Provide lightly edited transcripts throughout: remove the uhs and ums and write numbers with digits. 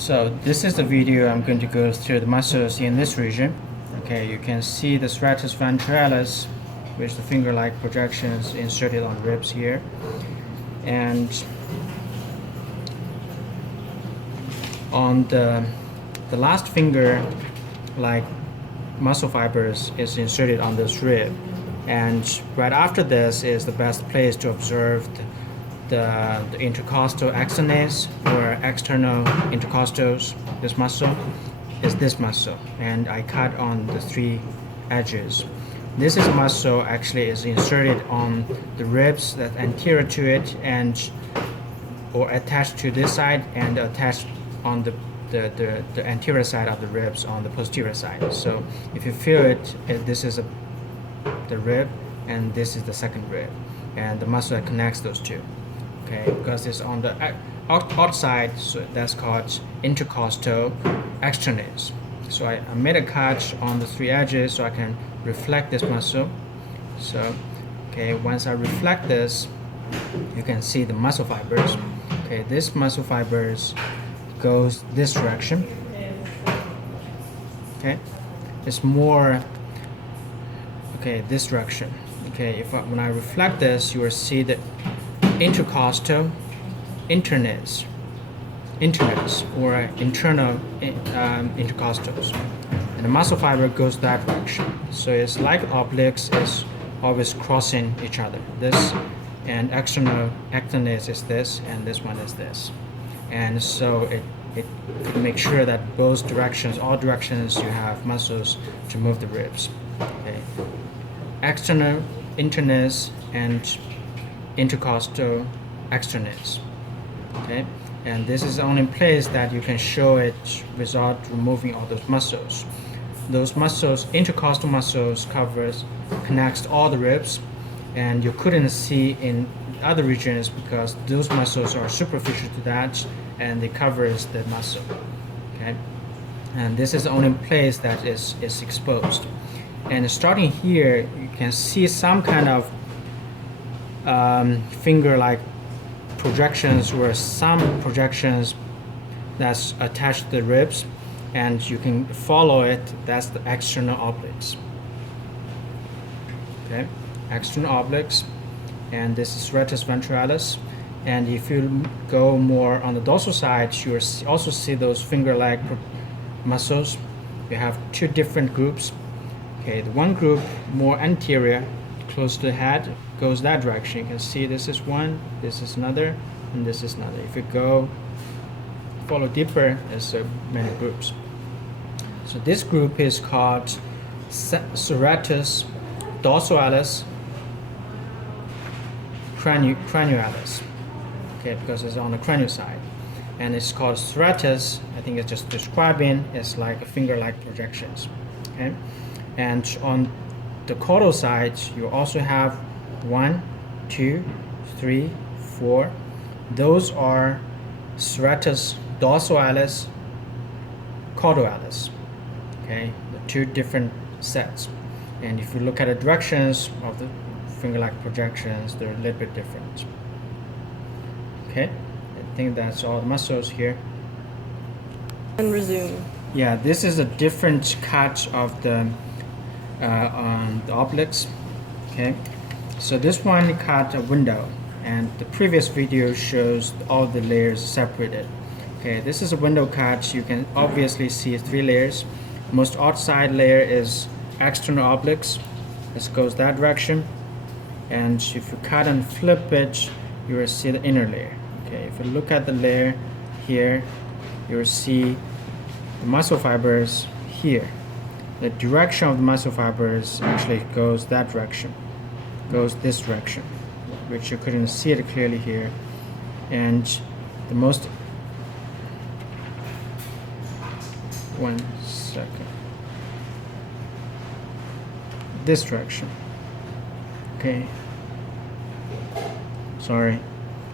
So this is the video I'm going to go through the muscles in this region. Okay, you can see the rectus ventralis, which the finger-like projections inserted on the ribs here, and on the last finger, like muscle fibers is inserted on this rib, and right after this is the best place to observe the intercostal axones or external intercostals. This muscle is this muscle, and I cut on the three edges. This is a muscle actually is inserted on the ribs that anterior to it, and or attached to this side and attached on the anterior side of the ribs on the posterior side. So if you feel it, this is the rib, and this is the second rib, and the muscle that connects those two. Okay, because it's on the outside, so that's called intercostal externus. So I made a cut on the three edges so I can reflect this muscle. So, okay, once I reflect this, you can see the muscle fibers. Okay, this muscle fibers goes this direction. Okay, it's more, okay, this direction. Okay, when I reflect this, you will see the intercostal internus or internal intercostals, and the muscle fiber goes that direction. So it's like obliques is always crossing each other. This and external ectonus is this, and this one is this, and so it makes sure that both directions, all directions, you have muscles to move the ribs. Okay. External internus and intercostal externus. Okay, and this is the only place that you can show it without removing all those muscles. Those muscles, intercostal muscles, connects all the ribs, and you couldn't see in other regions because those muscles are superficial to that, and it covers the muscle. Okay, and this is the only place that is exposed. And starting here, you can see some kind of finger-like projections, or some projections that's attached to the ribs, and you can follow it. That's the external obliques. Okay, external obliques, and this is rectus ventralis. And if you go more on the dorsal side, you also see those finger-like muscles. You have two different groups. Okay, the one group more anterior, close to the head, goes that direction. You can see this is one, this is another, and this is another. If you follow deeper, there's many groups. So this group is called serratus dorsalis cranualis. Okay, because it's on the cranial side, and it's called serratus. I think it's just describing it's like a finger-like projections. Okay, and on the caudal side, you also have 1, 2, 3, 4. Those are serratus dorsalis caudalis. Okay, the two different sets. And if you look at the directions of the finger-like projections, they're a little bit different. Okay, I think that's all the muscles here. And resume. Yeah, this is a different cut of the obliques. Okay, so this one cut a window, and the previous video shows all the layers separated. Okay, this is a window cut. You can obviously see 3 layers. Most outside layer is external obliques. This goes that direction, and if you cut and flip it, you will see the inner layer. Okay, if you look at the layer here, you will see the muscle fibers here. The direction of the muscle fibers actually goes that direction, goes this direction, which you couldn't see it clearly here. And the most, one second, this direction. Okay, sorry,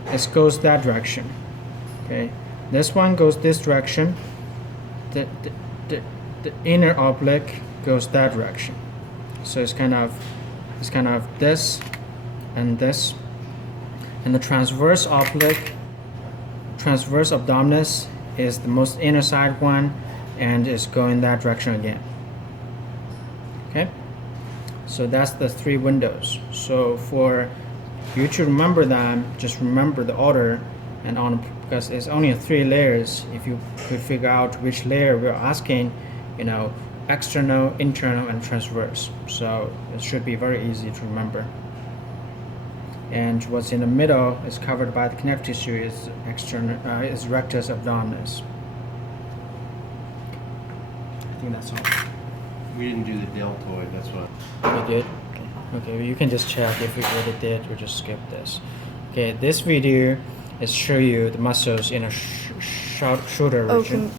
it goes that direction. Okay, this one goes this direction. The inner oblique goes that direction. So it's kind of this and this, and the transverse oblique, transverse abdominis is the most inner side one and is going that direction again. Okay, so that's the 3 windows. So for you to remember them, just remember the order, and on, because it's only 3 layers, if you could figure out which layer we're asking, you know, external, internal, and transverse. So it should be very easy to remember. And what's in the middle is covered by the connective tissue is external, is rectus abdominis. I think that's all. We didn't do the deltoid, that's what. We did? Okay, well, you can just check if we already did, or just skip this. Okay, this video is show you the muscles in a shoulder region.